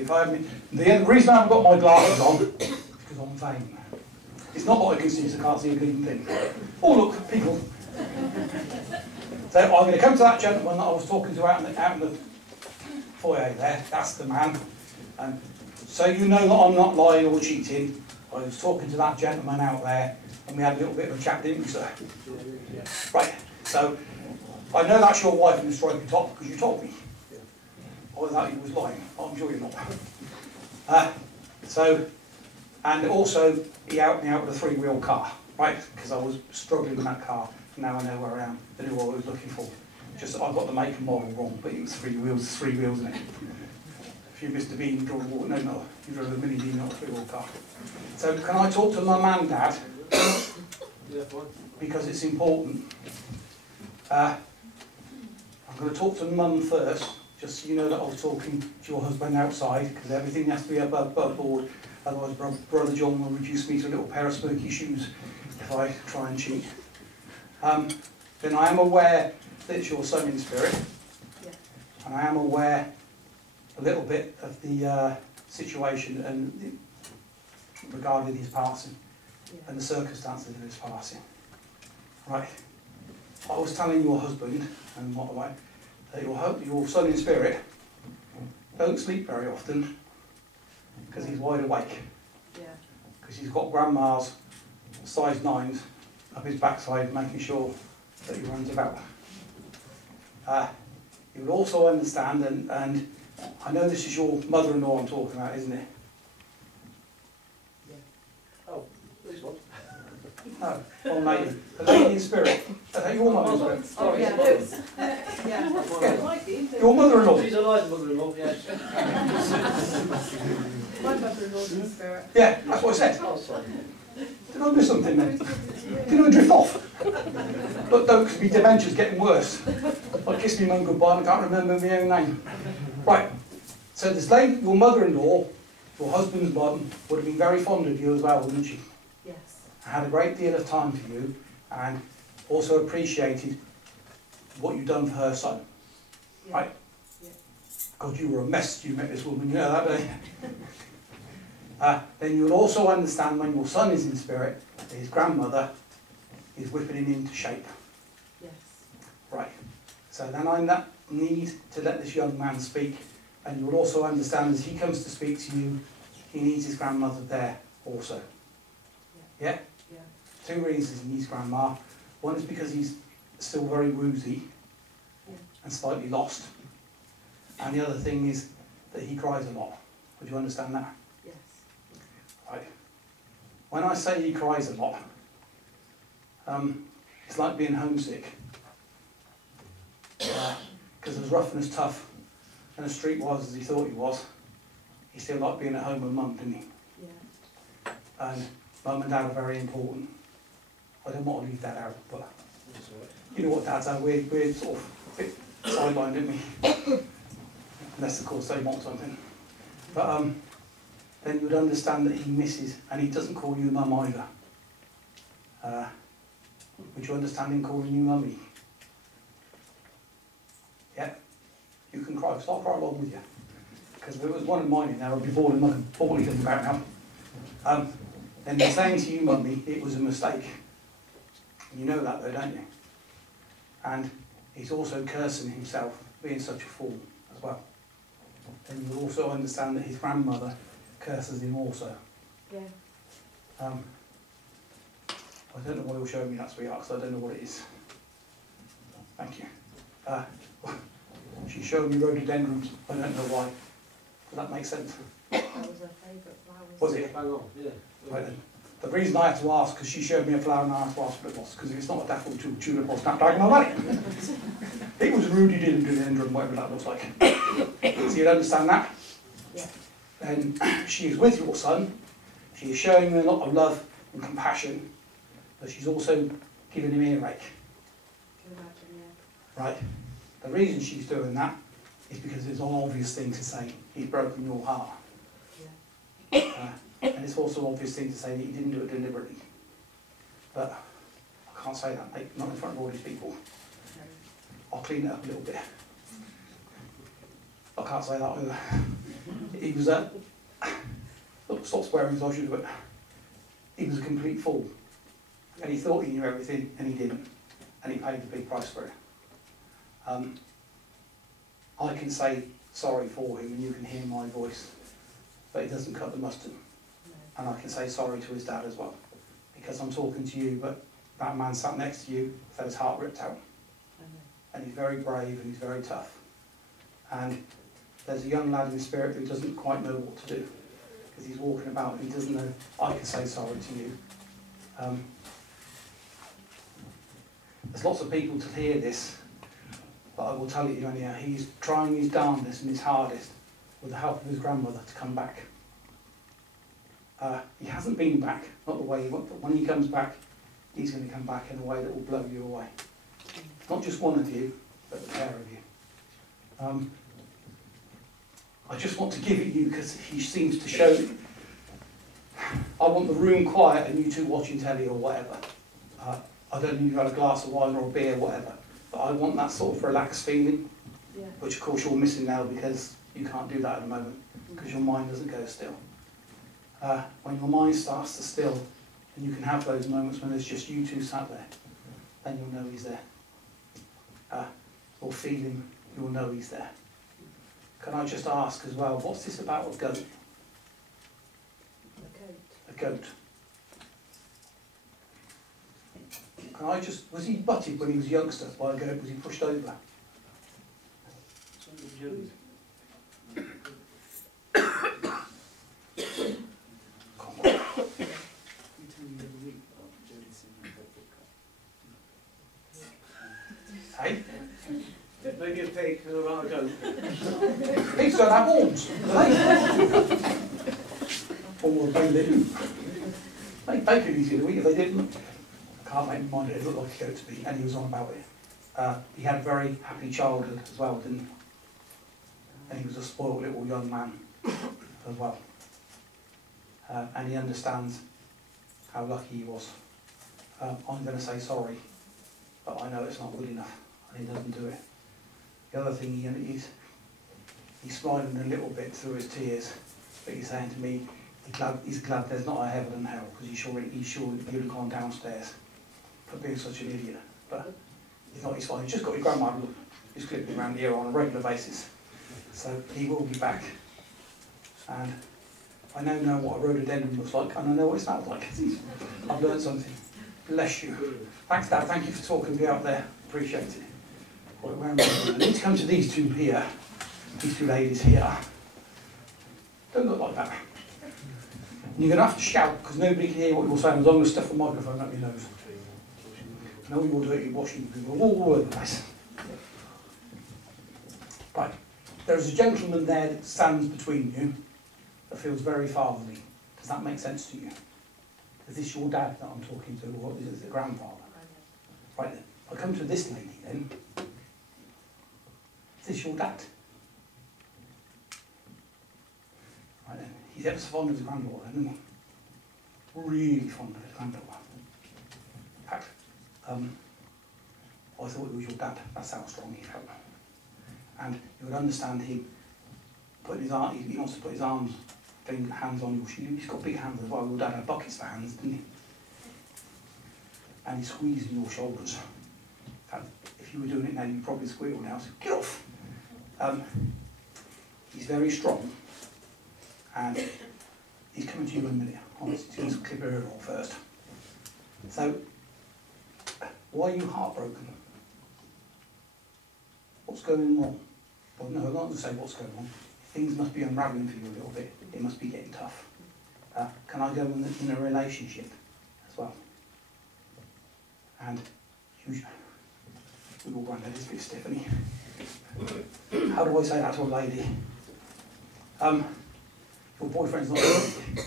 If I have the reason I haven't got my glasses on is because I'm vain. It's not what I can see, so I can't see a bleeding thing. Oh look, people. So I'm going to come to that gentleman that I was talking to out in the foyer there. That's the man. And so you know that I'm not lying or cheating. I was talking to that gentleman out there, and we had a little bit of a chat, didn't we, sir? Yeah. Right. So I know that's your wife in the stripy top because you told me. I thought you was lying. I'm sure you're not. And also he helped me out with a 3-wheel car, right? Because I was struggling with that car. Now I know where I am. I knew what I was looking for. Just I got the make and model wrong, but it was 3 wheels. It's 3 wheels in it. If you Mr. Bean drove you drove a mini Bean, not a 3-wheel car. So can I talk to Mum and Dad? Yeah, fine. Because it's important. I'm going to talk to Mum first, just so you know that I was talking to your husband outside, because everything has to be above board. Otherwise, Brother John will reduce me to a little pair of smoky shoes if I try and cheat. Then I am aware that it's your son in spirit, yeah. And I am aware a little bit of the situation and regarding his passing, yeah. And the circumstances of his passing. Right. I was telling your husband and what way that your son in spirit don't sleep very often because he's wide awake. Yeah. Because he's got grandma's size 9s up his backside, making sure that he runs about. You would also understand, and I know this is your mother-in-law I'm talking about, isn't it? Yeah. Oh, this one? No, well, maybe. The lady in spirit. Is that your mother in spirit? Oh, yeah. Yeah. Your mother-in-law? She's alive, mother-in-law, yes. My mother-in-law's in spirit. Yeah, that's what I said. Oh, sorry. Did I miss something then? Did I drift off? Look, don't, because my dementia's getting worse. I kissed my mum goodbye and I can't remember my own name. Right, so this lady, your mother-in-law, your husband's mum, would have been very fond of you as well, wouldn't she? Yes. I had a great deal of time for you and also appreciated what you've done for her son. Yeah. Right? Yeah. God, you were a mess you met this woman, you know that, don't you? Then you'll also understand when your son is in spirit, that his grandmother is whipping him into shape. Yes. Right. So then I need to let this young man speak, and you'll also understand as he comes to speak to you, he needs his grandmother there also. Yeah? Yeah? 2 reasons he needs grandma. One is because he's still very woozy, yeah, and slightly lost. And the other thing is that he cries a lot. Would you understand that? Yes. Right. When I say he cries a lot, it's like being homesick. Because as rough and as tough and as streetwise as he thought he was, he still liked being at home with Mum, didn't he? Yeah. And Mum and Dad are very important. I don't want to leave Dad out, but you know what Dads are, we're sort of a bit sidelined, didn't we? Unless of course they want something. But then you would understand that he misses, and he doesn't call you Mum either. Would you understand him calling you Mummy? Yeah? You can cry, so I'll cry along with you. Because if there was one of mine in there, I'd be bawling like a bawling thing about now. Then they're saying to you, Mummy, it was a mistake. You know that though, don't you? And he's also cursing himself, being such a fool as well. Then you'll also understand that his grandmother curses him also. Yeah. I don't know what he'll show me that, sweetheart, because I don't know what it is. Thank you. She showed me rhododendrons. I don't know why. Does that make sense? That was her favourite flower. Was it? Hang on, yeah. Right then. The reason I had to ask, because she showed me a flower and I had to ask what it was, because if it's not a daffodil, tulip or snapdragon, I'll have it. It was a rhododendron, whatever that looks like. So you'd understand that? Yeah. And she is with your son. She is showing him a lot of love and compassion, but she's also giving him earache. Right. The reason she's doing that is because it's an obvious thing to say, he's broken your heart. Yeah. And it's also an obvious thing to say that he didn't do it deliberately. But I can't say that, mate, not in front of all these people. I'll clean it up a little bit. I can't say that either. He was a, look, stop swearing as I should, but he was a complete fool. And he thought he knew everything, and he didn't. And he paid the big price for it. I can say sorry for him, and you can hear my voice, but it doesn't cut the mustard. And I can say sorry to his dad as well, because I'm talking to you, but that man sat next to you with his heart ripped out. And he's very brave and he's very tough. And there's a young lad in the spirit who doesn't quite know what to do, because he's walking about and he doesn't know. I can say sorry to you. There's lots of people to hear this, but I will tell you anyhow, he's trying his darndest and his hardest with the help of his grandmother to come back. He hasn't been back, not the way he wants, but when he comes back, he's going to come back in a way that will blow you away. Not just one of you, but the pair of you. I just want to give it you because he seems to show. I want the room quiet and you two watching telly or whatever. I don't need to have a glass of wine or a beer, whatever. But I want that sort of relaxed feeling, which of course you're missing now because you can't do that at the moment, because your mind doesn't go still. When your mind starts to still, and you can have those moments when there's just you two sat there, then you'll know he's there. Or feel him, you'll know he's there. Can I just ask as well, what's this about a goat? A goat. Can I just, was he butted when he was a youngster by a goat? Was he pushed over? Hey? Maybe a pig and a rather goat. Pigs don't have horns, do they? Or maybe they do. They'd bake it easy to eat if they didn't. I can't make mind it looked like a goat to me, and he was on about it. He had a very happy childhood as well, didn't he? And he was a spoiled little young man as well. And he understands how lucky he was. I'm going to say sorry, but I know it's not good enough, and he doesn't do it. The other thing, he's smiling a little bit through his tears, but he's saying to me, he's glad there's not a heaven and hell, because he's sure he would have gone downstairs for being such an idiot. But he's not, he's fine. He's just got his grandmother who's clipping around the ear on a regular basis. So he will be back. And I now what a rhododendron looks like, and I know what it smells like. I've learned something. Bless you. Thanks, Dad. Thank you for talking to me out there. Appreciate it. Right, where am I? I need to come to these two here. These two ladies here. Don't look like that. And you're going to have to shout, because nobody can hear what you're saying, as I'm going to stuff the microphone up your nose. I know you're dirty washing people all over the place. Right. There's a gentleman there that stands between you that feels very fatherly. Does that make sense to you? Is this your dad that I'm talking to, or is it the grandfather? Right then. I'll come to this lady then. Is this your dad? Right then. He's ever so fond of his granddaughter, isn't he? Really fond of his granddaughter. In fact, I thought it was your dad. That's how strong he felt. And you would understand him putting his arm, he wants to put his arms, hands on your shoulder. He's got big hands as well. Your dad had buckets for hands, didn't he? And he's squeezing your shoulders. In fact, if you were doing it now, you'd probably squeal now. So get off! He's very strong, and he's coming to you in a minute. Honestly, he's going to clip her ear off first. So, why are you heartbroken? What's going wrong? Well, no, I'm not going to say what's going on. Things must be unravelling for you a little bit. It must be getting tough. Can I go in a relationship as well? And we all granddad is a bit stiff, isn't he? How do I say that to a lady? Your boyfriend's not big.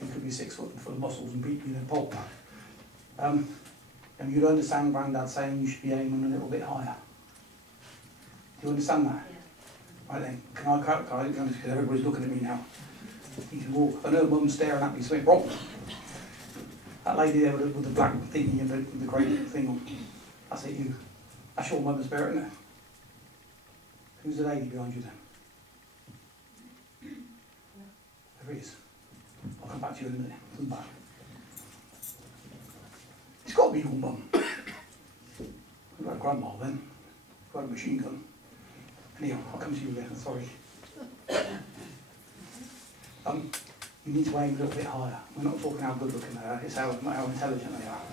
He could be 6 foot and full of muscles and beat you in a pulp. And you'd understand granddad saying you should be aiming a little bit higher. Do you understand that? Yeah. Right then, can I because everybody's looking at me now. You can walk. I know Mum's staring at me, something wrong. That lady there with the black thingy and the grey thing on. That's it, you. That's your mother's spirit, isn't it? Who's the lady behind you then? back to you in a minute. Come back. It's got to be your mum. I've got a grandma then. I've got a machine gun. Anyhow, I'll come to you again, sorry. You need to aim a little bit higher. We're not talking how good looking they are, it's how intelligent they are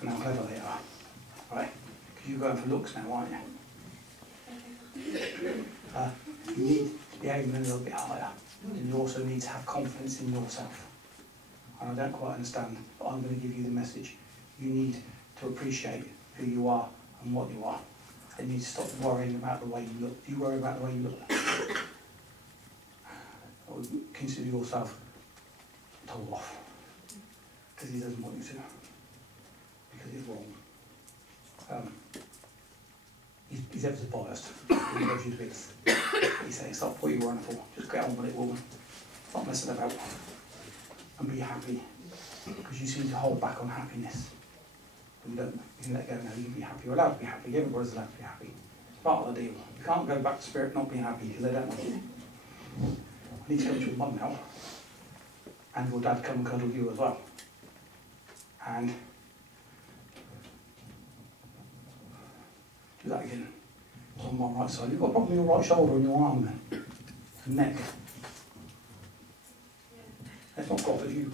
and how clever they are. Right? Because you're going for looks now, aren't you? You need to be aiming a little bit higher. And you also need to have confidence in yourself. And I don't quite understand, but I'm going to give you the message. You need to appreciate who you are and what you are. And you need to stop worrying about the way you look. Do you worry about the way you look? Or consider yourself told off because he doesn't want you to, because he's wrong. He's ever so biased. He loves you to bits. He's saying, stop what you're running for. Just get on with it, woman. Stop messing about and be happy, because you seem to hold back on happiness. But you don't. You can let go now. You can be happy. You're allowed to be happy. Everybody's allowed to be happy. It's part of the deal. You can't go back to spirit not being happy because they don't want you. I need to go to your mum now, and your dad come and cuddle you as well. And do that again. On my right side. You've got a problem with your right shoulder and your arm then. And neck. It's not God, it's you.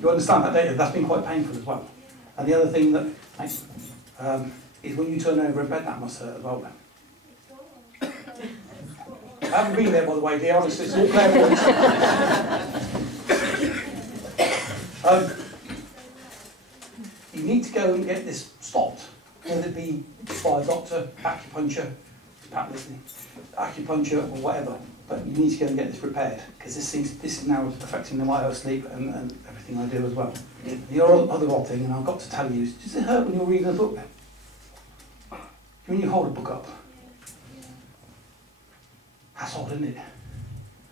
You understand that, don't you? That's been quite painful as well. And the other thing that is when you turn over in bed, that must hurt as well then. I haven't been there, by the way, dear, honestly, it's all clairvoyance. You need to go and get this stopped, whether it be by a doctor, acupuncture, acupuncture or whatever, but you need to go and get this repaired, because this is now affecting the way I sleep and everything I do as well. The other odd thing, and I've got to tell you, is, does it hurt when you're reading a book then? When you hold a book up? That's odd, isn't it?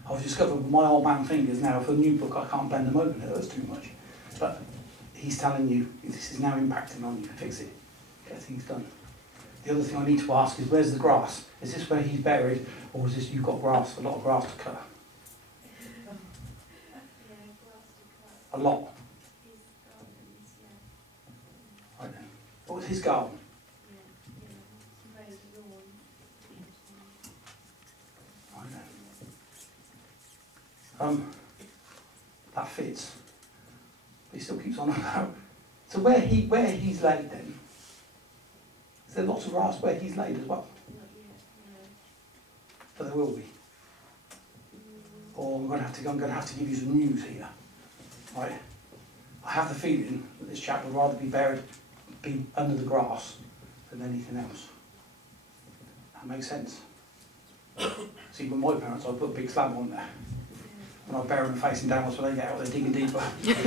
I've discovered with my old man fingers now, for a new book, I can't bend them open, it hurts too much. But he's telling you, this is now impacting on you, fix it, get things done. The other thing I need to ask is, where's the grass? Is this where he's buried, or is this you've got grass, a lot of grass to cut? A lot. Right then. What was his garden? That fits. But he still keeps on about. So where he's laid then, is there lots of grass where he's laid as well? But there will be. Or I'm going to have to give you some news here. Right? I have the feeling that this chap would rather be buried under the grass than anything else. That makes sense. See, with my parents, I put a big slab on there. And I bury them facing downwards so they get out there digging deeper. Because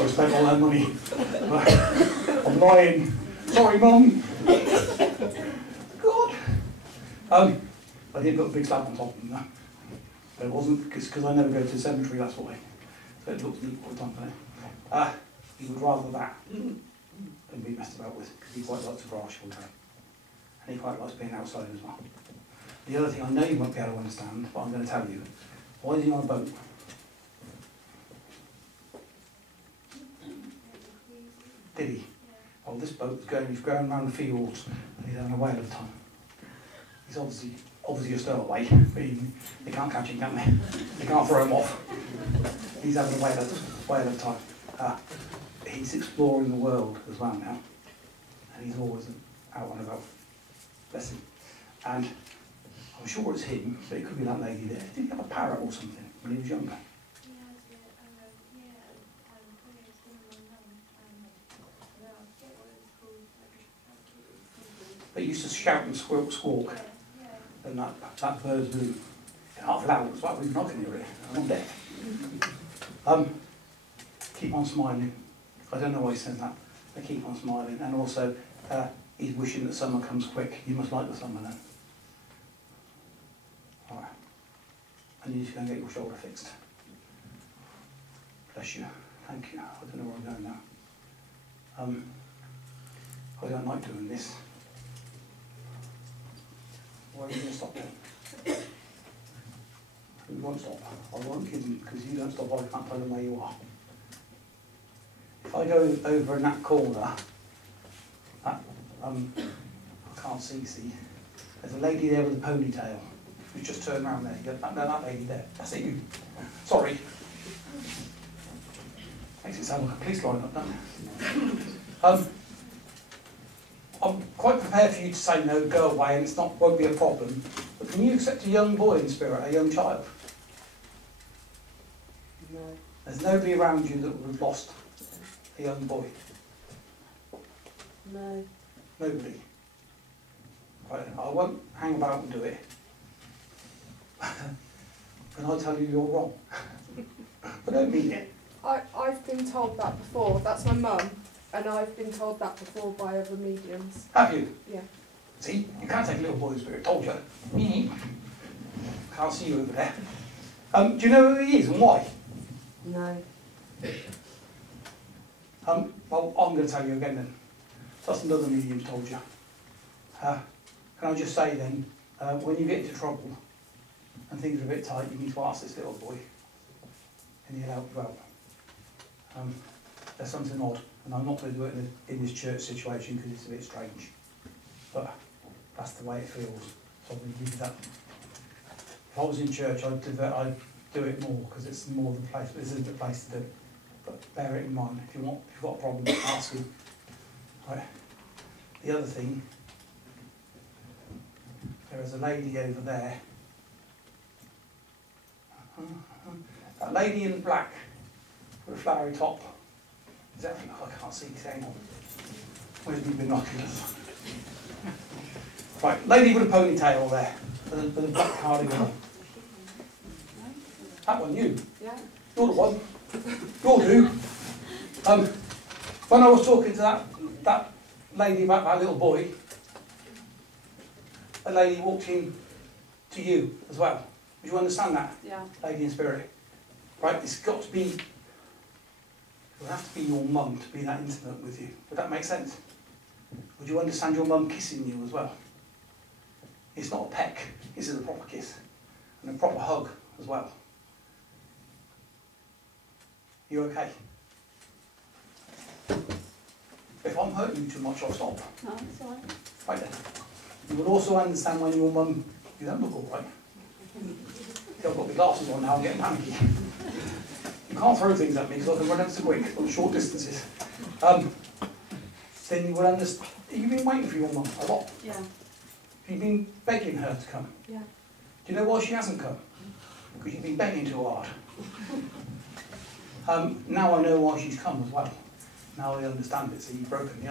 I spent all that money. I'm lying. Sorry, Mum. God. I did put a big slab on top of them though. But it wasn't because I never go to the cemetery, that's why. So it looks neat all the time for it. He would rather that than be messed about with, because he quite likes to grass all day. And he quite likes being outside as well. The other thing I know you won't be able to understand, but I'm going to tell you, why is he on a boat? Did he? Oh, this boat was he's going around the fields and he's having a whale of time. He's obviously a stowaway, but they can't catch him, can they? They can't throw him off. He's having a whale of time. He's exploring the world as well now, and he's always out and about. Bless him. And I'm sure it's him, but it could be that lady there. Did he have a parrot or something when he was younger? They used to shout and squawk, and that bird's blue. Half an hour, it's like we're knocking here, I'm on deck. Keep on smiling. I don't know why he says that, but keep on smiling. And also, he's wishing that summer comes quick. You must like the summer then. Alright. And you need to go and get your shoulder fixed. Bless you. Thank you. I don't know where I'm going now. I don't like doing this. Why are you going to stop then? He won't stop. I won't give him, because you don't stop, I can't tell him where you are. If I go over in that corner, that, I can't see, there's a lady there with a ponytail, who's just turned around there. You got that lady there. That's it, you. Sorry. Makes it sound like a police line up, doesn't it? I'm quite prepared for you to say no, go away, and won't be a problem. But can you accept a young boy in spirit, a young child? No. There's nobody around you that would have lost a young boy. No. Nobody. Right, I won't hang about and do it. And I tell you you're wrong. I don't mean it. I've been told that before. That's my mum, and I've been told that before by other mediums. Have you? Yeah. See, you can't take a little boy in spirit, told you. Can't see you over there. Do you know who he is and why? No. Well, I'm going to tell you again then. That's another medium told you. Can I just say then, when you get into trouble and things are a bit tight, you need to ask this little boy, and he'll help you out. There's something odd, and I'm not going to do it in this church situation because it's a bit strange. But that's the way it feels. So I'm going to give you that. If I was in church, I'd do it more because it's more the place. This is the place to do it. But bear it in mind. If you've got a problem, ask him. Right. The other thing, there is a lady over there. That lady in black with a flowery top. Is that? I can't see. Hang on. Where's my binoculars? Right, lady with a ponytail there, with a black cardigan on. That one, you. Yeah. You're the one. You'll do. When I was talking to that lady about that little boy, a lady walked in to you as well. Would you understand that? Yeah. Lady in spirit. Right, it's got to be, it would have to be your mum to be that intimate with you. Would that make sense? Would you understand your mum kissing you as well? It's not a peck, this is a proper kiss. And a proper hug as well. You okay? If I'm hurting you too much, I'll stop. No, it's all right. Right then. You will also understand when your mum, you don't look all right. See, I've got my glasses on now, I'm getting panicky. You can't throw things at me because I can run ever so quick on short distances. Then you will understand. You've been waiting for your mum a lot. Yeah. You've been begging her to come. Yeah. Do you know why she hasn't come? Because you've been begging too hard. Now I know why she's come as well. Now I understand it, so you've broken the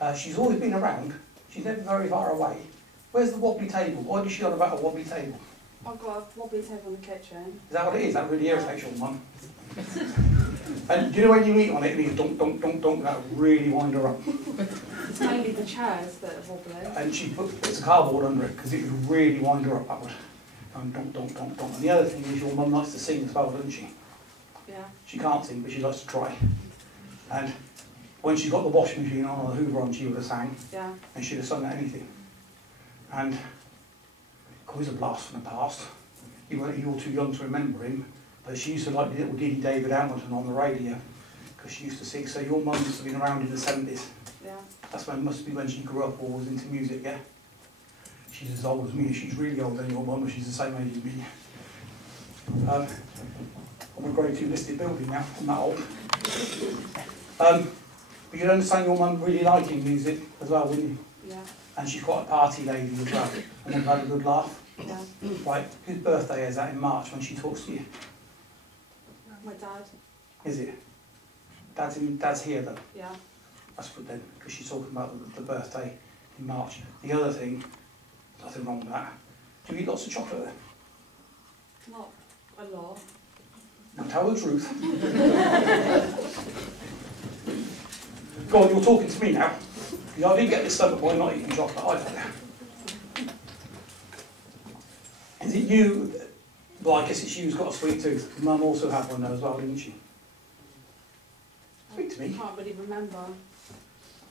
ice. She's always been around. She's never very far away. Where's the wobbly table? Why does she on about a wobbly table? I've got a wobbly table in the kitchen. Is that what it is? That really irritates your mum. And do you know when you eat on it, it means donk, donk, donk, donk, that really wind her up. It's mainly the chairs that are wobbly. And she puts a cardboard under it because it would really wind her up, that would. And donk, donk, donk, donk. And the other thing is your mum likes to sing as well, doesn't she? Yeah. She can't sing, but she likes to try. And when she got the washing machine on or the Hoover on, she would have sang. Yeah. And she'd have sung at anything. And he's a blast from the past. You're too young to remember him, but she used to like the little Diddy David Hamilton on the radio because she used to sing. So your mum must have been around in the 70s. Yeah. That's when must be when she grew up or was into music. Yeah. She's as old as me. She's really older than your mum, but she's the same age as me. I'm a grade 2 listed building now. I'm that old. But you'd understand your mum really liking music as well, wouldn't you? Yeah. And she's quite a party lady as well, and they've had a good laugh. Yeah. Right, whose birthday is that in March when she talks to you? My dad. Is it? Dad's here though. Yeah. That's good then, because she's talking about the birthday in March. The other thing, nothing wrong with that. Do you eat lots of chocolate then? Not a lot. Now tell the truth. Go on, you're talking to me now. I didn't get this stomach by not eating chocolate either. Is it you? Well, I guess it's you who's got a sweet tooth. Mum also had one though as well, didn't she? Speak to me. I can't really remember.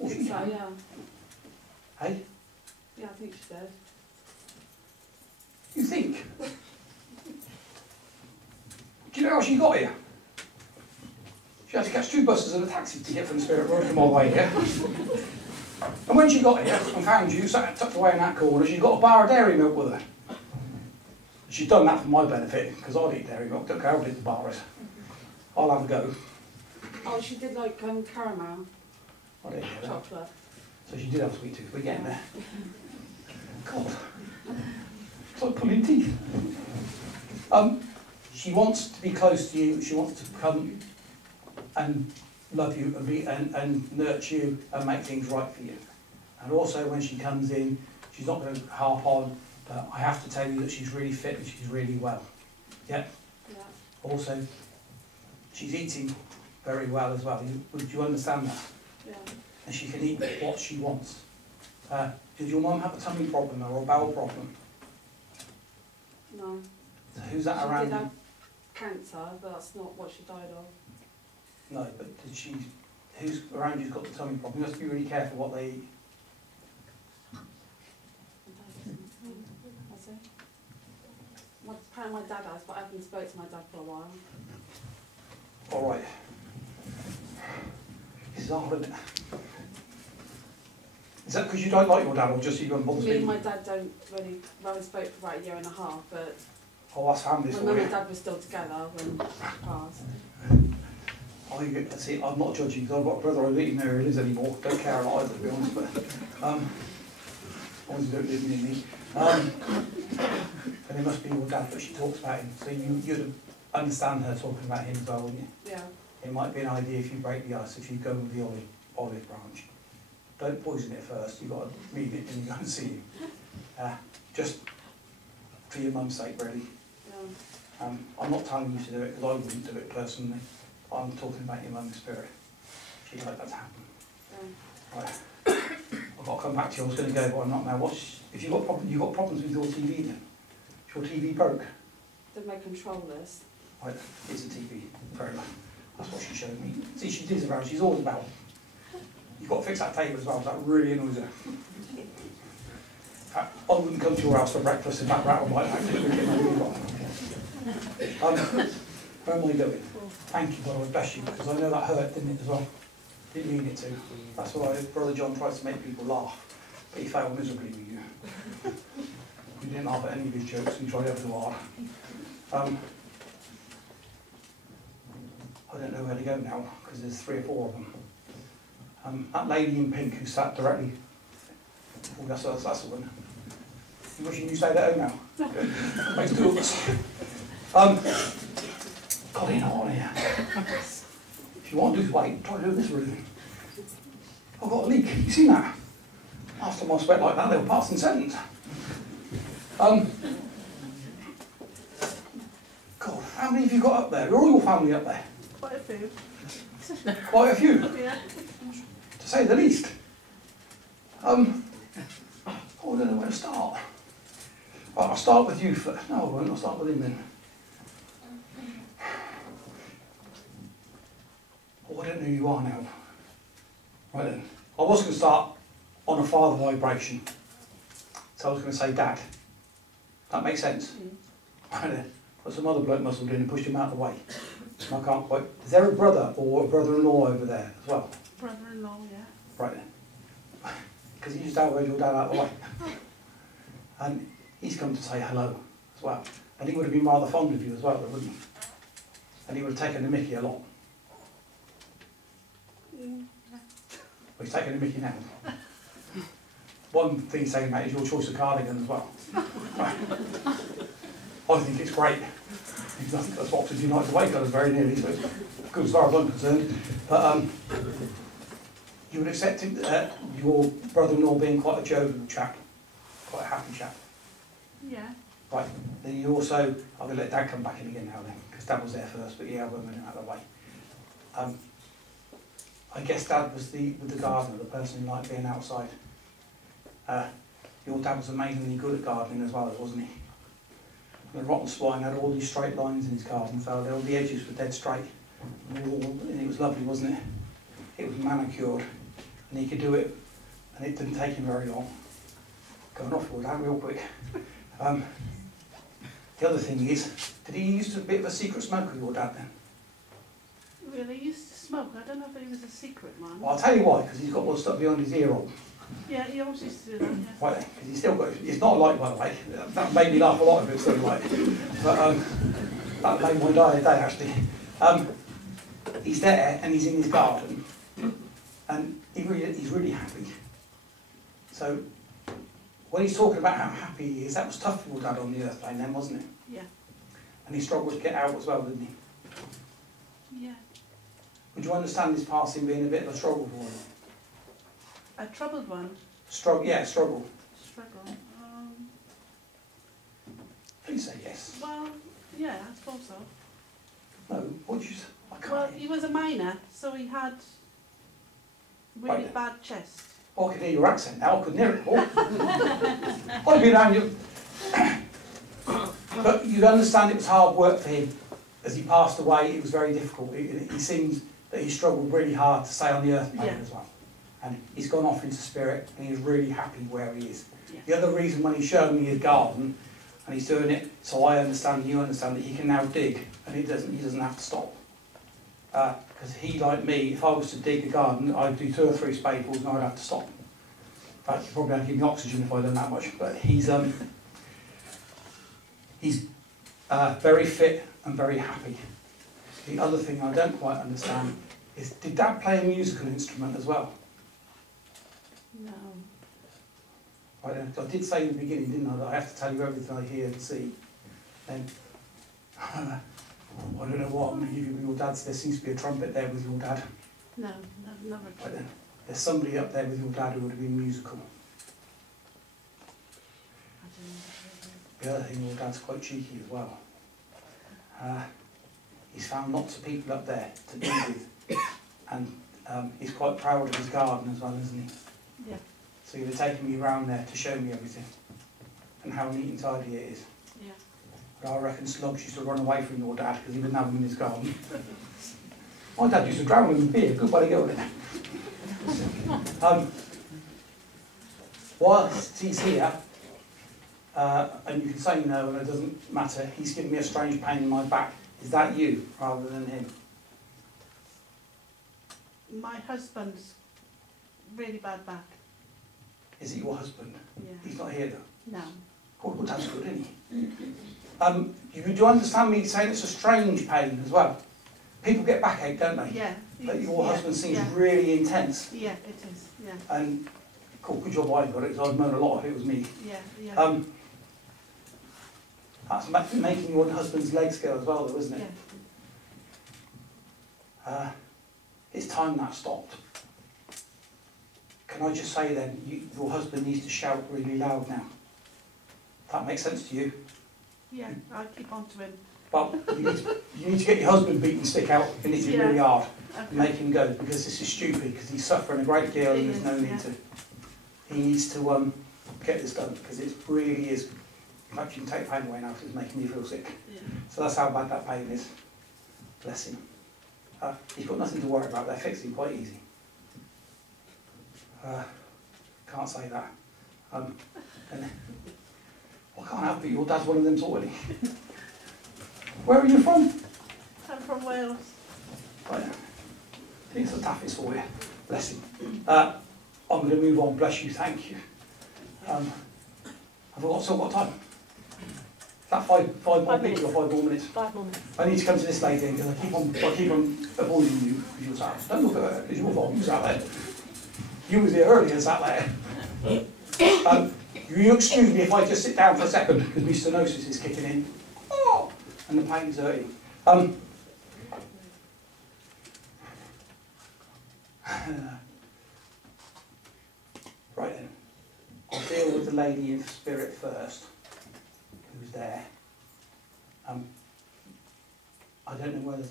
Oh, So, she can. yeah. Hey, Yeah, I think she did. you think? you know how she got here? She had to catch 2 buses and a taxi to get from the Spirit Road from all the way here. And when she got here and found you sat tucked away in that corner, she got a bar of dairy milk with her. She's done that for my benefit, because I'd eat dairy milk, don't care how big the bar is. I'll have a go. Oh, she did like caramel, I didn't hear that. chocolate. So she did have a sweet tooth, we're getting there. God, it's like pulling teeth. She wants to be close to you, she wants to come and love you and nurture you and make things right for you. And also when she comes in, she's not going to harp on, but I have to tell you that she's really fit and she's really well. Yeah? Yeah. Also, she's eating very well as well. Would you understand that? Yeah. And she can eat what she wants. Did your mum have a tummy problem or a bowel problem? No. So who's that She around did you? have cancer, but that's not what she died of. No, but did she? Who's around you's got the tummy problem? You have to be really careful what they eat. That's it. Apparently my dad has, but I haven't spoken to my dad for a while. All right. This is hard, isn't it? Is that because you don't like your dad, or just you don't bother Me speaking? and my dad don't really, well, we spoke for about 1.5 years, but Oh, that's handy my for mum you. and dad were still together when she passed. See, I'm not judging because I've got a brother who doesn't know where he lives anymore. Don't care a lot either, to be honest, but as long as you don't live near me. And it must be your dad, but she talks about him. So you'd understand her talking about him as well, wouldn't you? Yeah. It might be an idea if you break the ice, if you go with the olive branch. Don't poison it first, you've got to mean it when you go and see him. Just for your mum's sake, really. Yeah. I'm not telling you to do it because I wouldn't do it personally. I'm talking about your mum's spirit. She'd like that to happen. Yeah. Right. I've got to come back to you. I was going to go, but I'm not now. If you've got problems with your TV then? Is your TV broke? Did my controllers. Right, it's a TV. Fair enough. That's what she showed me. See, she is about. She's always about. You've got to fix that table as well. That really annoys her. In fact, I wouldn't come to your house for breakfast if that rattled like that. Where am I going? Thank you, brother. Bless you, because I know that hurt, didn't it, as well? Didn't mean it to. That's why Brother John tries to make people laugh, but he failed miserably with you. He didn't laugh at any of his jokes, and he tried ever so hard. I don't know where to go now, because there's 3 or 4 of them. That lady in pink who sat directly... Oh, that's the one. You wishing you stayed at home now? Makes 2 of us. Colin, on here. If you want to lose weight, try to do this room. I've got a leak. You seen that? Last time I sweat like that, they were passing sentence. God, how many have you got up there? Are all your family up there? Quite a few. Quite a few, Yeah. to say the least. I don't know where to start. Right, I'll start with you first. No, I won't. I'll start with him then. Oh, I don't know who you are now. Right then. I was going to start on a father vibration. So I was going to say dad. That makes sense? Right then. But some other bloke muscled in and pushed him out of the way. I can't quite... Is there a brother or a brother-in-law over there as well? Brother-in-law, yeah. Right then. Because he just outweighed your dad out of the way. And he's come to say hello as well. And he would have been rather fond of you as well, wouldn't he? And he would have taken the mickey a lot. Well, he's taking the mickey now. One thing he's saying about is your choice of cardigan as well. Right. I think it's great. That's what Oxford United's away colours very nearly, so it's good as far as I'm concerned. But you would accept him, your brother-in-law being quite a jovial chap, quite a happy chap. Yeah. Right, then you also, I'm going to let Dad come back in again now then, because Dad was there first, but yeah, we're moving out of the way. I guess Dad was with the gardener, the person who liked being outside. Your dad was amazingly good at gardening as well, wasn't he? The rotten swine had all these straight lines in his garden, so all the edges were dead straight. And it was lovely, wasn't it? It was manicured, and he could do it, and it didn't take him very long. Going off with that real quick. The other thing is, did he used to be a bit of a secret smoker, your dad then? Well, he used to smoke. I don't know if he was a secret one. Well, I'll tell you why, because he's got all the stuff behind his ear hole. Yeah, he always used to do that, yeah. Right then, because he's still got, it's not like, by the way, that made me laugh a lot if it's still like, but that made my day actually. He's there and he's in his garden, and he's really happy. So, when he's talking about how happy he is, that was tough for your dad on the earth plane then, wasn't it? Yeah. And he struggled to get out as well, didn't he? Yeah. Would you understand his passing being a bit of a struggle for him? A troubled one. Struggle. Struggle. Please say yes. Well, yeah, I suppose so. No, what did you say? I can't Well, hear. he was a miner, so he had really Right. bad chest. Oh, I could hear your accent now, I couldn't hear it before. I've been around you. But you'd understand it was hard work for him. As he passed away, it was very difficult. He seems that he struggled really hard to stay on the earth plane Yeah. as well. And he's gone off into spirit, and he's really happy where he is. Yeah. The other reason when he showed me his garden, and he's doing it so I understand, you understand, that he can now dig, and he doesn't have to stop. Because he, like me, if I was to dig a garden, I'd do 2 or 3 spadefuls and I'd have to stop. In fact, you'd probably have to give me oxygen if I'd done that much. But he's very fit and very happy. The other thing I don't quite understand is, did Dad play a musical instrument as well? No. I did say in the beginning, didn't I, that I have to tell you everything I hear and see. Then, I don't know what I'm going to give you with your dad. There seems to be a trumpet there with your dad. No, never. Right then, there's somebody up there with your dad who would have been musical. I don't know. The other thing, your dad's quite cheeky as well. He's found lots of people up there to be with, and he's quite proud of his garden as well, isn't he? Yeah. So you've taken me around there to show me everything, and how neat and tidy it is. Yeah. But I reckon slugs used to run away from your dad because he wouldn't have them in his garden. My dad used to drown them in beer. Good way to go with it. Whilst he's here, and you can say no, and it doesn't matter, he's giving me a strange pain in my back. Is that you, rather than him? My husband's really bad back. Is it your husband? Yeah. He's not here though. No. Oh, well, that's good, isn't he? Do you understand me saying it's a strange pain as well? People get backache, don't they? Yeah. But your husband seems yeah. really intense. Yeah, it is. Yeah. And cool, good job I got it, because I'd moan a lot if it was me. Yeah. Yeah. That's making your husband's legs go as well, though, isn't it? Yeah. It's time that stopped. Can I just say then, your husband needs to shout really loud now. That makes sense to you? Yeah, I'll keep on to him. But you need to get your husband beaten stick out and hit him really hard. Okay. And make him go, because this is stupid, because he's suffering a great deal and there's no need to. He needs to get this done, because it really is. In fact, you can take pain away now, because it's making me feel sick. Yeah. So that's how bad that pain is. Bless him. He's got nothing to worry about, they're fixing quite easy. Can't say that. And I can't help it, your dad's one of them sort of thing. Where are you from? I'm from Wales. Right. Here's the taffys for you. Bless him. I'm going to move on, bless you, thank you. Have I got still got time? Is that five more minutes or 5 more minutes? 5 more minutes. I need to come to this lady because I keep on avoiding you because you're sat. Don't look at her, it's your fault, you sat there. You was here earlier and sat there. You excuse me if I just sit down for a second because my stenosis is kicking in. Oh, and the pain's hurting. Right then, I'll deal with the lady in spirit first, who's there. I don't know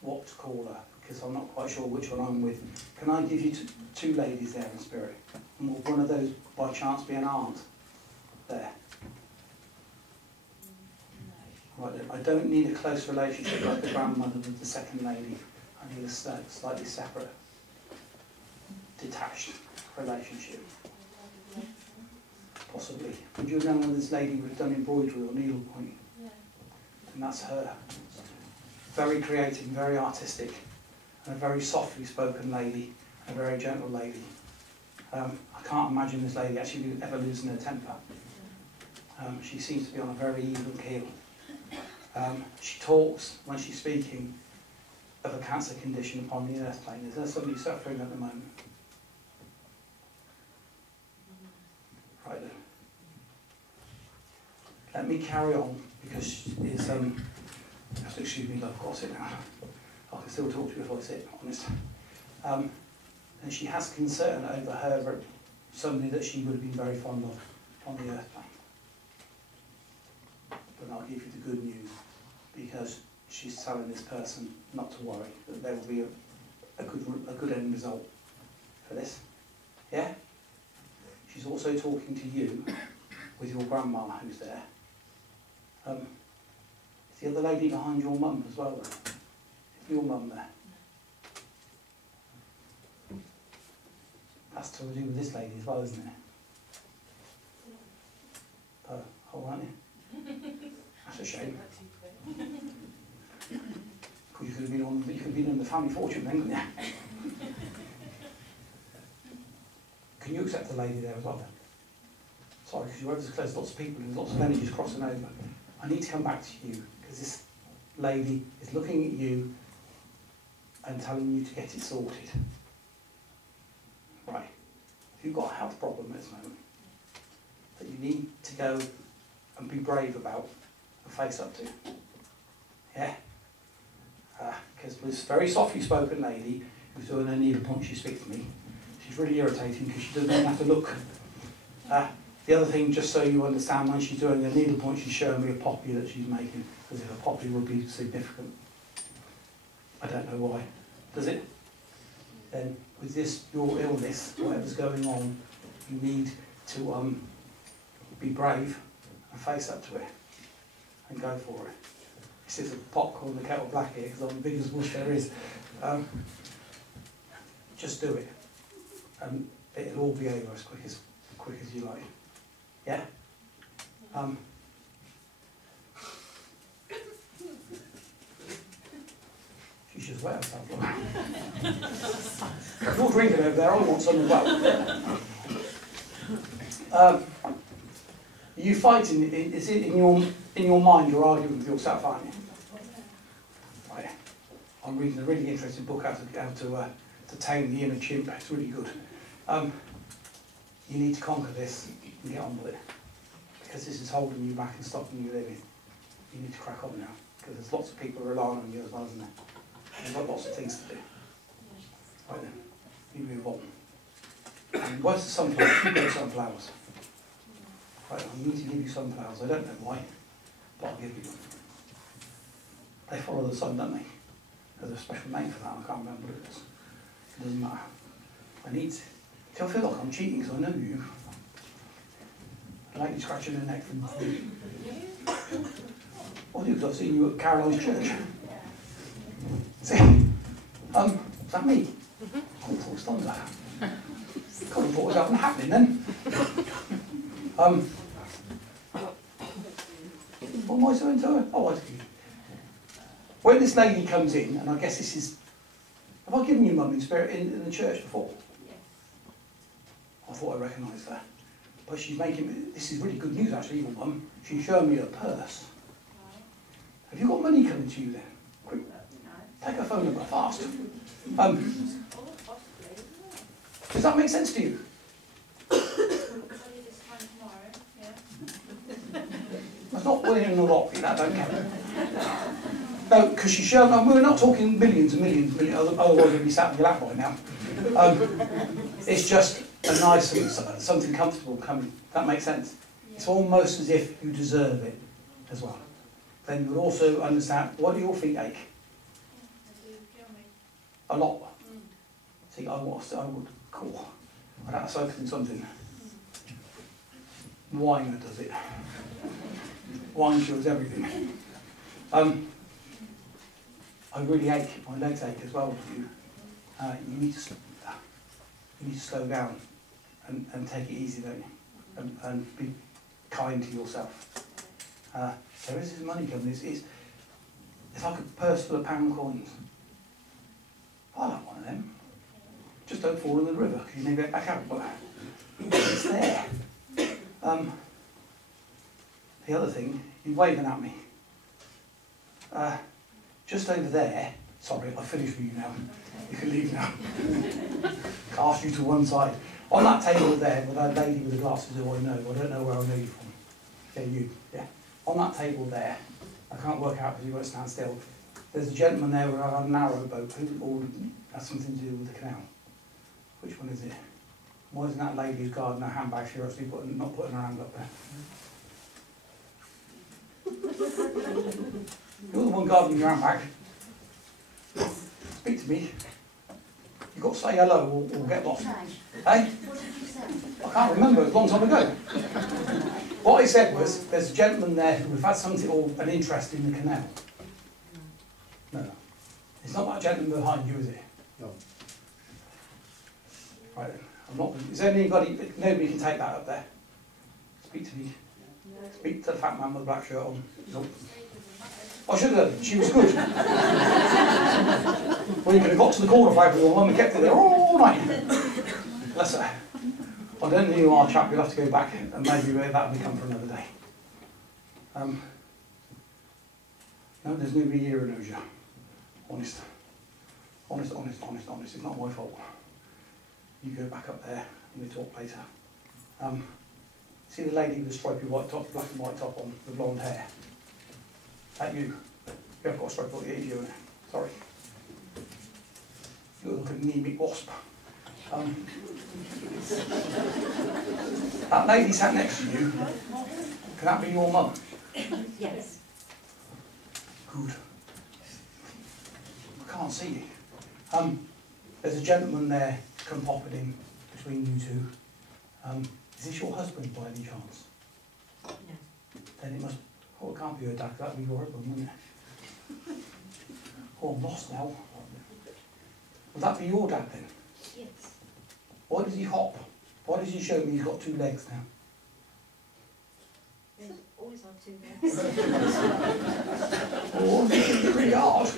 what to call her, because I'm not quite sure which one I'm with. Can I give you 2 ladies there in spirit? And will one of those by chance be an aunt there? Right then, I don't need a close relationship like the grandmother with the second lady. I need a slightly separate, detached relationship. Possibly. Would you have known when this lady would have done embroidery or needlepoint? Yes. and that's her. Very creative, very artistic, and a very softly spoken lady, a very gentle lady. I can't imagine this lady actually ever losing her temper. She seems to be on a very even keel. She talks, when she's speaking, of a cancer condition upon the earth plane. Is there somebody suffering at the moment? Right then. Let me carry on, because it's, have to excuse me, love, of course, it now. I can still talk to you if I sit, honest. And she has concern over her, somebody that she would have been very fond of on the earth plane. But I'll give you the good news, because she's telling this person not to worry, that there will be a good end result for this. Yeah? She's also talking to you with your grandma who's there. Is the other lady behind your mum as well then? Is your mum there? That's to do with this lady as well, isn't it? Oh, aren't you? That's a shame. Because you could have been on the family fortune then, couldn't you? Can you accept the lady there as well then? Sorry, because you're ever so close, lots of people, and lots of energies crossing over. I need to come back to you, because this lady is looking at you and telling you to get it sorted. Right. If you've got a health problem at this moment, that you need to go and be brave about and face up to. Yeah? Because this very softly spoken lady who's doing her needle point, she speaks to me. She's really irritating because she doesn't even have to look. The other thing, just so you understand, when she's doing her needle point, she's showing me a poppy that she's making, because if a poppy would be significant. I don't know why. Does it? Then with this, your illness, whatever's going on, you need to be brave and face up to it and go for it. This is a pot calling the kettle black here, because I'm the biggest bush there is. Just do it, and it'll all be over as quick as you like. Yeah. She's just wet herself. You're drinking over there. I want some as well. Are you fighting? Is it in your mind? You're arguing with yourself, aren't you? Right. I'm reading a really interesting book, how to tame the inner chimp. It's really good. You need to conquer this and get on with it, because this is holding you back and stopping you living. You need to crack on now, because there's lots of people relying on you as well, isn't there? You've got lots of things to do. Right then, you move on. And where's the sunflowers? You've got sunflowers. Right, I need to give you sunflowers. I don't know why, but I'll give you them. They follow the sun, don't they? There's a special name for that. I can't remember what it is. It doesn't matter. I need to. I feel like I'm cheating because I know you. I like you scratching her neck from food. What do you do? Because I've seen you at Caroline's church. See? Is that me? I thought it was thunder. God, I thought it was happening then. What am I doing to her? Oh, I see. When this lady comes in, and I guess this is... Have I given you mum in spirit in the church before? Yes. I thought I recognised her. But she's making... This is really good news, actually, your mum. She's showing me her purse. Have you got money coming to you then? Quick. Take her phone number, fast. Does that make sense to you? That's not winning a lottery, that don't count. No, because she's showing... we're not talking millions and millions, otherwise we'd be sat on your lap right now. It's just a nice, something comfortable coming. That makes sense? Yeah. It's almost as if you deserve it as well. Then you would also understand, why do your feet ache? They do kill me. A lot. See, I would call. I'd have to soak in something. Wine does it. Wine cures everything. I really ache. My legs ache as well for you. You need to slow down and take it easy, don't you? And be kind to yourself. There is this money coming. It's like a purse full of pound coins. I like one of them. Just don't fall in the river, because you may get back out. But it's there. The other thing, you're waving at me. Just over there, sorry, I've finished with you now. You can leave now. Cast you to one side. On that table there, with that lady with the glasses who I know, I don't know where I know you from. Yeah, you, yeah. On that table there, I can't work out because you've got to stand still. There's a gentleman there with a narrow boat who all has something to do with the canal. Which one is it? Why isn't that lady who's guarding her handbag seriously not putting her hand up there? You're the one guarding your handbag. Speak to me. You've got to say hello or get lost. Hey? I can't remember, it was a long time ago. What I said was, there's a gentleman there who've had something or an interest in the canal. No. It's not that gentleman behind you, is it? No. Right then. I'm not. Is there anybody? Nobody can take that up there. Speak to me. Speak to the fat man with the black shirt on. Nope. I should have. She was good. Well, you could have got to the corner flag with your mum and kept it there all night. Bless her. I don't know who you are, chap. You'll have to go back and maybe that'll become for another day. No, there's nobody here who knows you. Honest. Honest, honest, honest, honest. It's not my fault. You go back up there and we talk later. See the lady with the stripy white top, black and white top on, the blonde hair? That you? You haven't got a stripy white hair, you? Sorry. You look like an anemic wasp. That lady sat next to you. Can that be your mum? Yes. Good. I can't see you. There's a gentleman there come popping in between you two. Is this your husband by any chance? No. Then it must. Oh, it can't be your dad. That'd be your husband, wouldn't it? Oh, I'm lost now. Would that be your dad then? Yes. Why does he hop? Why does he show me he's got 2 legs now? There's always have 2 legs. Oh, this is pretty hard.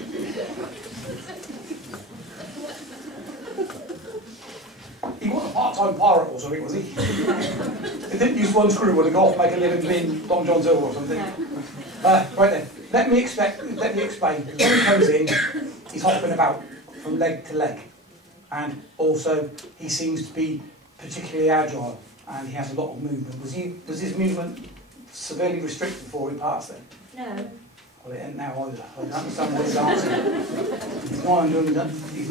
He wasn't a part-time pirate or something, was he? He didn't use 1 screw when he got off make a living being Don John's Hill or something. No. Right then, let me explain. When he comes in, he's hopping about from leg to leg. And also, he seems to be particularly agile and he has a lot of movement. Was his movement severely restricted before he passed then? No. Well, it ain't now either. I don't understand what he's asking. He's nigh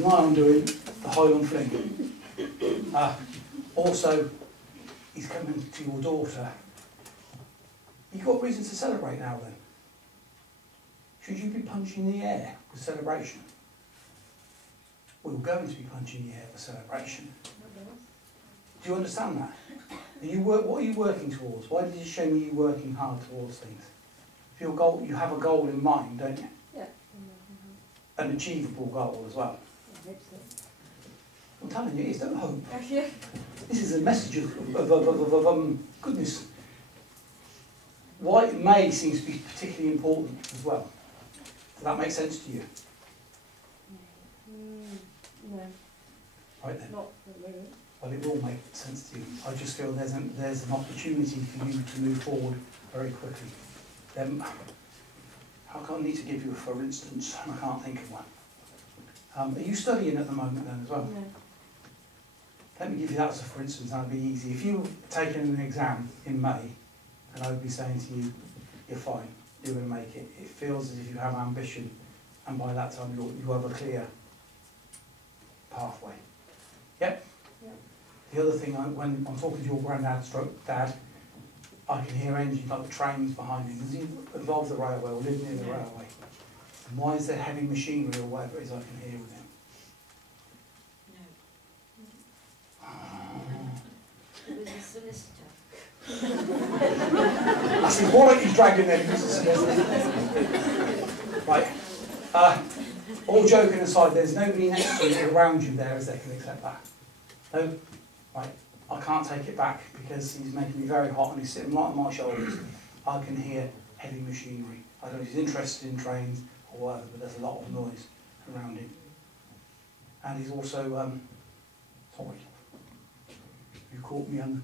on doing the Highland Fling. Also, he's coming to your daughter. You've got reason to celebrate now then. Should you be punching the air with celebration? We're going to be punching the air for celebration. Do you understand that? What are you working towards? Why did you show me you working hard towards things? If your goal, you have a goal in mind, don't you? Yeah. An achievable goal as well. I hope so. I'm telling you, it's don't hope. Yeah. This is a message of goodness. Why May seems to be particularly important as well. Does that make sense to you? No, Right then. not at the moment. Well, it will make sense to you. I just feel there's an opportunity for you to move forward very quickly. I need to give you a for instance, and I can't think of one. Are you studying at the moment then as well? No. Let me give you that as a for instance, that'd be easy. If you were taking an exam in May, and I would be saying to you, you're fine, you're going to make it. It feels as if you have ambition, and by that time you have a clear pathway. Yep? Yep. The other thing, when I'm talking to your granddad stroke dad, I can hear engines like the trains behind him. Does he involve the railway or live near the railway? And why is there heavy machinery or whatever it is I can hear with him? No. It was a solicitor. That's his wallet he's dragging there. Right. All joking aside, there's nobody next to you or around you there as they can accept that. No? Right. I can't take it back because he's making me very hot and he's sitting right on my shoulders. I can hear heavy machinery. I know he's interested in trains. or whatever, but there's a lot of noise around him. And he's also, sorry, you caught me on,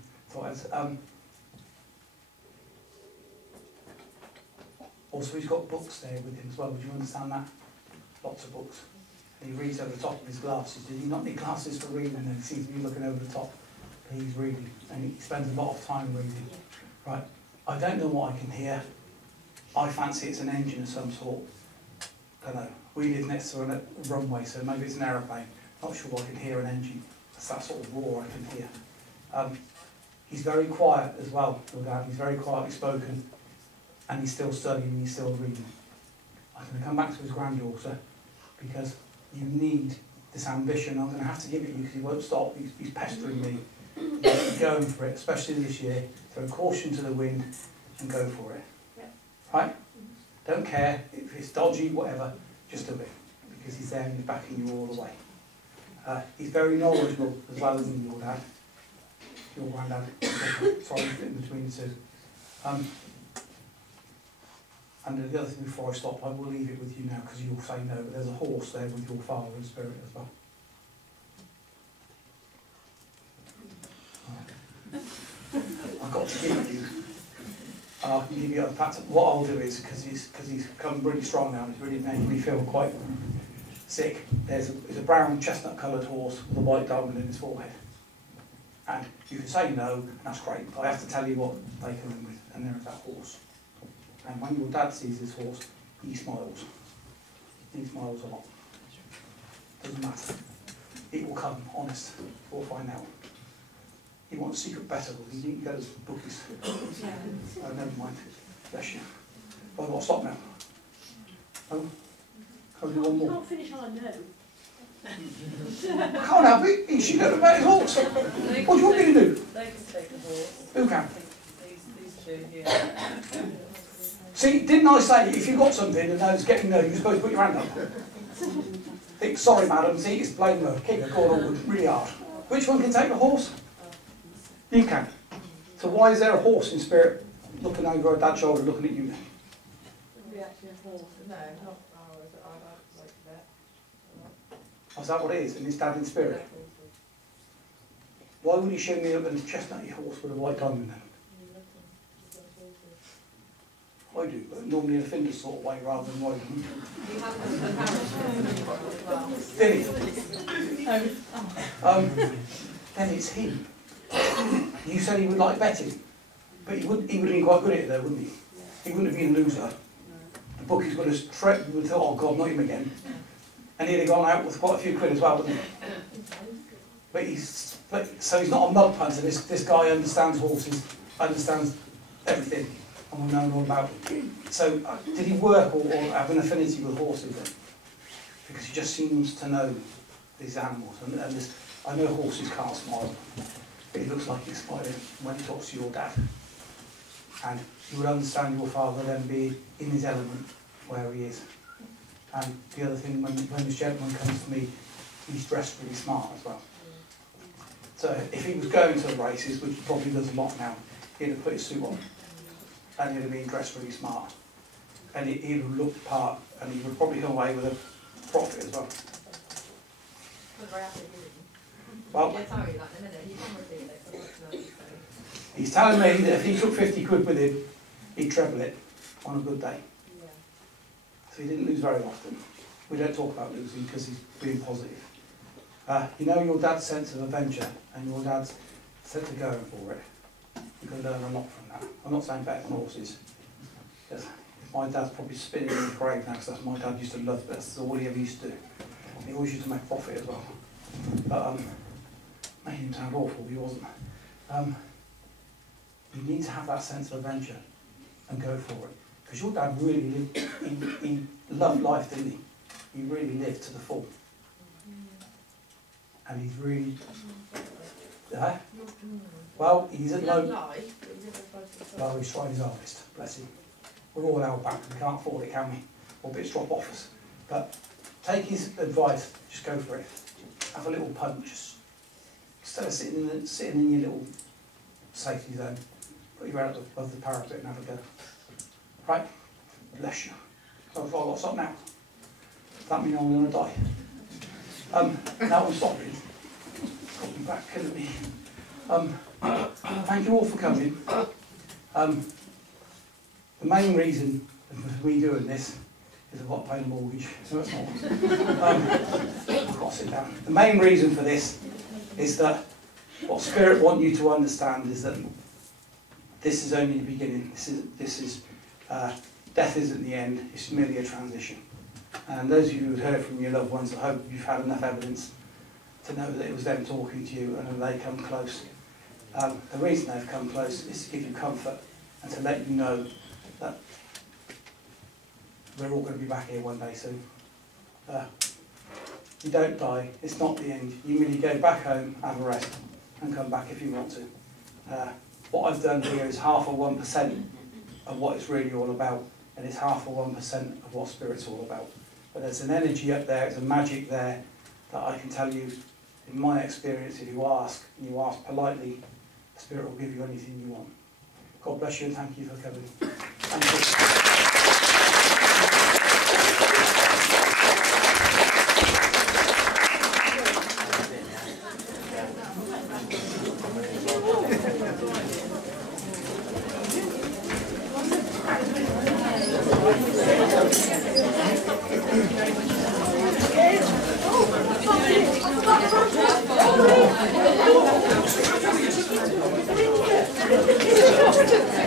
also he's got books there with him as well, would you understand that? Lots of books. And he reads over the top of his glasses. Did he not need glasses for reading? And he seems to be looking over the top. But he's reading, and he spends a lot of time reading. Right, I don't know what I can hear. I fancy it's an engine of some sort. Don't know. We live next to a runway, so maybe it's an aeroplane. Not sure I can hear an engine. It's that sort of roar I can hear. He's very quiet as well, your dad. He's very quietly spoken, and he's still studying, he's still reading. I'm going to come back to his granddaughter, because you need this ambition. I'm going to have to give it you because he won't stop. He's pestering me. He's going for it, especially this year. Throw caution to the wind and go for it. Yep. Right? Don't care if it's dodgy, whatever, just do it. Because he's there and he's backing you all the way. He's very knowledgeable as well, isn't he, your dad? Your granddad. Sorry, in between the two. And the other thing before I stop, I will leave it with you now because you'll say no, but there's a horse there with your father in spirit as well. I've got to give you, and I can give you, in fact, what I'll do is, because he's come really strong now, and it's really making me feel quite sick, there's a brown chestnut coloured horse with a white diamond in his forehead. And you can say no, and that's great, but I have to tell you what they come in with, and there is that horse. And when your dad sees this horse, he smiles. He smiles a lot. Doesn't matter. It will come, honest. We'll find out. He wants secret better, he didn't go to the bookies. Oh, never mind. Bless you. I've got to stop now. Oh, I'll do one more. Can't finish on a no. I can't have it. He should have about his horse. What do you want me to do? They can take the horse. Who can? These two here. See, didn't I say if you've got something and it's getting no, you're supposed to put your hand up? Think, sorry madam, see, it's blame her. Kick her, go on really hard. Which one can take the horse? You can. So why is there a horse in spirit looking over her dad's shoulder looking at you then? Be actually a horse. No, not ours. I like that. Oh, is that what it is? And it's dad in spirit? Why would he show me a chestnutty horse with a white diamond then? I do, but normally in a Findus sort of way rather than white. Then it's him. You said he would like betting, but he would have been quite good at it though, wouldn't he? He wouldn't have been a loser. The bookies would have threatened, would have thought, oh God, not him again. And he'd have gone out with quite a few quid as well, wouldn't he? So he's not a mud punter, this guy understands horses, understands everything. And we'll know all about it. So, did he work or have an affinity with horses then? Because he just seems to know these animals. And I know horses can't smile, but he looks like he's smiling when he talks to your dad. And you would understand your father then being in his element where he is. And the other thing, when this gentleman comes to me, he's dressed really smart as well. So if he was going to the races, which he probably does a lot now, he'd have put his suit on. And he'd have been dressed really smart. And he would have looked the part, and he would probably come away with a profit as well. Well, he's telling me that if he took 50 quid with him, he'd treble it on a good day. Yeah. So he didn't lose very often. We don't talk about losing because he's being positive. You know your dad's sense of adventure and your dad's sense of going for it. You can learn a lot from that. I'm not saying better than horses. Yes. My dad's probably spinning in the grave now because that's my dad used to love. That's all he ever used to do. He always used to make profit as well. But made him sound awful. He wasn't. You need to have that sense of adventure and go for it. Because your dad really lived. He loved life, didn't he? He really lived to the full. And he's really. Well, he's at low. Well, he's tried his hardest, bless him. We're all held back, we can't afford it, can we? Or bits drop off us. But take his advice, just go for it. Have a little punch. Instead of sitting in your little safety zone, put your head above the parapet and have a go. Right? Bless you. So I've got to stop now. Does that mean I'm going to die? Now I'm stopping. Got me back, killing me. Thank you all for coming. The main reason for me doing this is I've got to pay the mortgage, so it's not. I've got to sit down. The main reason for this is that what Spirit want you to understand is that this is only the beginning. Death isn't the end, it's merely a transition. And those of you who've heard from your loved ones, I hope you've had enough evidence to know that it was them talking to you and they come close. The reason they've come close is to give you comfort and to let you know that we're all going to be back here one day soon. You don't die, it's not the end. You merely go back home, have a rest, and come back if you want to. What I've done here is 0.5% of what it's really all about, and it's 0.5% of what Spirit's all about. But there's an energy up there, there's a magic there that I can tell you, in my experience, if you ask, and you ask politely, Spirit will give you anything you want. God bless you and thank you for coming. Thank you.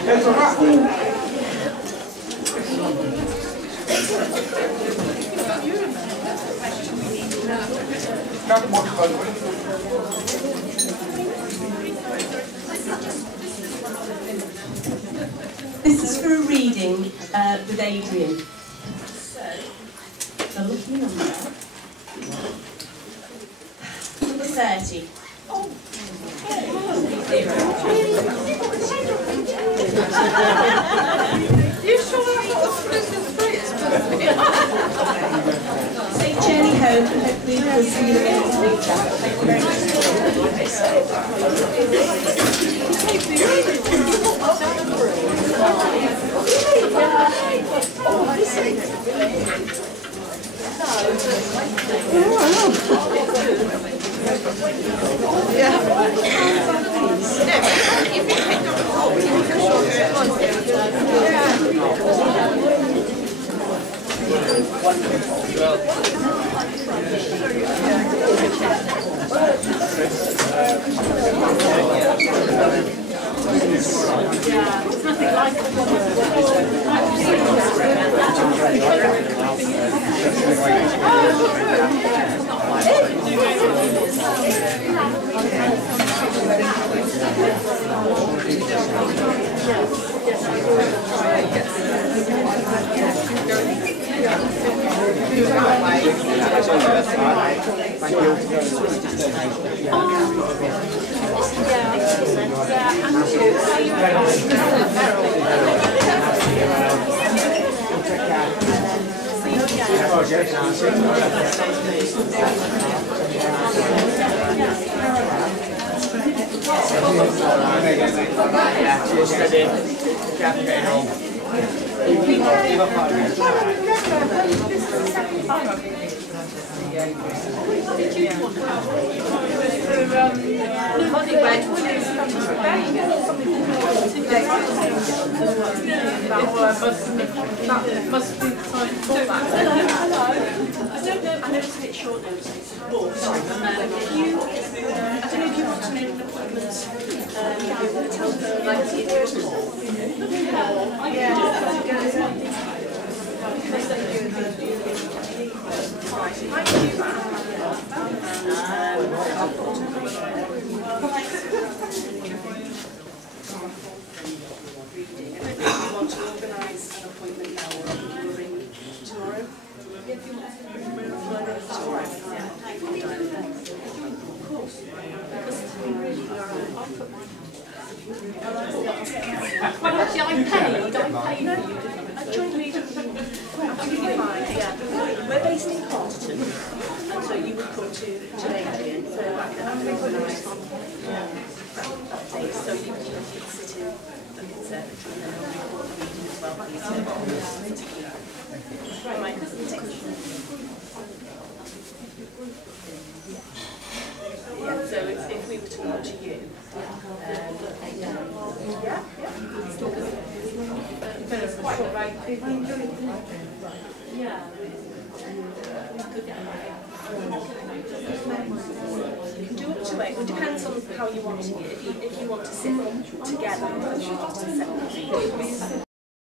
There's a raffle. Grab the microphone. This is for a reading with Adrian. So, the lucky number 30. Oh. You sure that's not the Christmas British birthday? Safe journey home and hopefully we'll see you again in the future. Thank you very Must be time for that. I don't know, I know it's a bit short notice, but I don't know if you want to make an appointment, tell her like to give you a call. To organise an appointment now, or we'll ring tomorrow. If you want tomorrow, of course. Because really, well, actually, I paid. I joined me. We're based in Yarnton, and so you would come to Adrian, so I can organise that day, so you can sit in the conservatory and then record the meeting as well. My cousin takes if we were to come to you, you can do up to 8. It depends on how you want it. If you want to sit together,